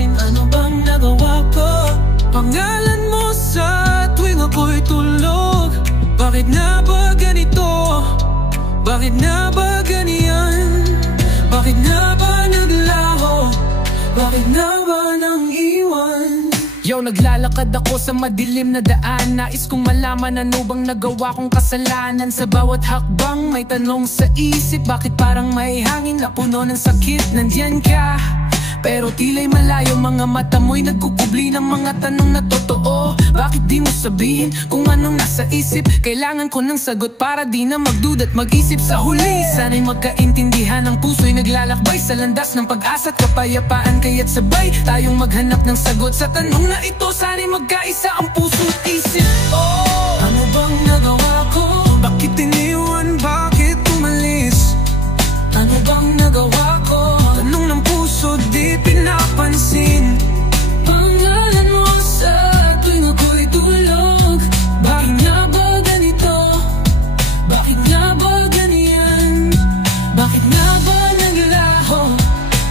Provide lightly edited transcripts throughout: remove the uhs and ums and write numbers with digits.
pinapansin? Ano bang nagawa ko? Pangalan mo sa tuwing ako'y tulog. Bakit na ba ganito? Bakit na ba ganyan? Bakit na ba naglaho? Bakit na ba nang iwan? Yo, naglalakad ako sa madilim na daan. Nais kong malaman ano bang nagawa kong kasalanan. Sa bawat hakbang may tanong sa isip. Bakit parang may hangin na puno ng sakit? Nandyan ka, pero tila'y malayo. Mga mata mo'y nagkukubli ng mga tanong na totoo. Bakit di mo sabihin kung anong nasa isip? Kailangan ko ng sagot para di na magduda't mag-isip sa huli. Sana'y magkaintindihan, ang puso'y naglalakbay sa landas ng pag-asa at kapayapaan. Kaya't sabay tayong maghanap ng sagot sa tanong na ito. Sana'y magkaisa ang puso't isip. Oh, ano bang nagawa ko? Bakit iniwan? Bakit umalis? Ano bang nagawa ko? Tanong ng puso, di pinapansin. Pangalan mo sa tuwing ako'y tulog. Bakit nga ba ganito? Bakit nga ba ganyan? Bakit nga ba naglaho?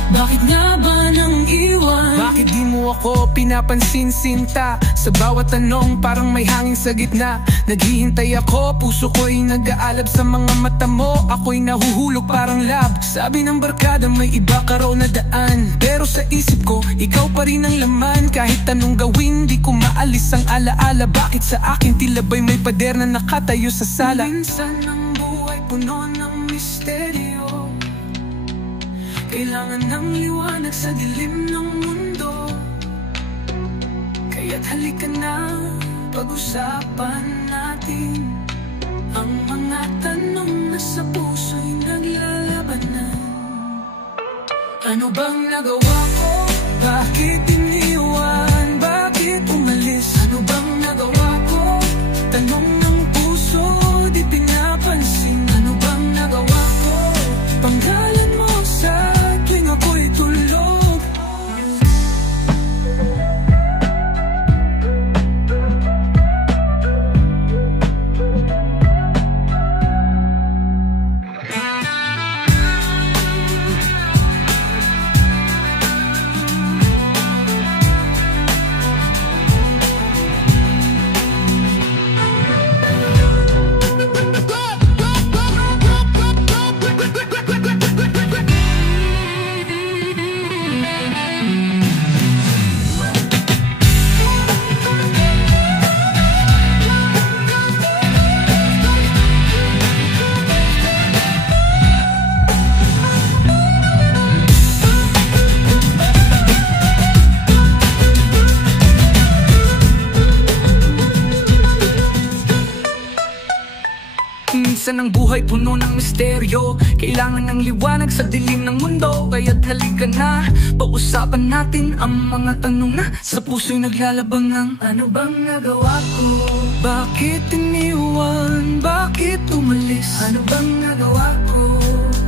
Bakit nga ba nang iwan? Bakit di mo ako pinapansin, sinta? Sa bawat tanong parang may hangin sa gitna. Naghihintay ako, puso ko'y nag-aalab sa mga mata mo. Ako'y nahuhulog parang lab. Sabi ng barkada may iba ka raw na daan, pero sa isip ko, ikaw pa rin ang laman. Kahit anong gawin, di ko maalis ang alaala. Bakit sa akin tila ba'y may pader na nakatayo sa sala? Minsan ang buhay puno ng misteryo. Kailangan ng liwanag sa dilim ng mundo. Kaya't halika na, pag-usapan natin ang mga tanong na sa puso'y naglalabanan. Ano bang nagawa ko? Bakit iniwan? Bakit umalis? Ano bang nagawa ko? Tanong ng puso, di pinapansin. Ano bang nagawa ko? Pangalan mo sa tuwing ako'y tulog. Minsan ang buhay puno ng misteryo. Kailangan ng liwanag sa dilim ng mundo. Kaya't halika na, pag-usapan natin ang mga tanong na sa puso'y naglalabang ng ano bang nagawa ko? Bakit iniwan? Bakit umalis? Ano bang nagawa ko?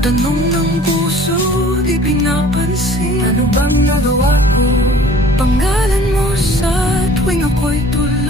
Tanong ng puso, di pinapansin. Ano bang nagawa ko? Pangalan mo sa tuwing ako'y tulog.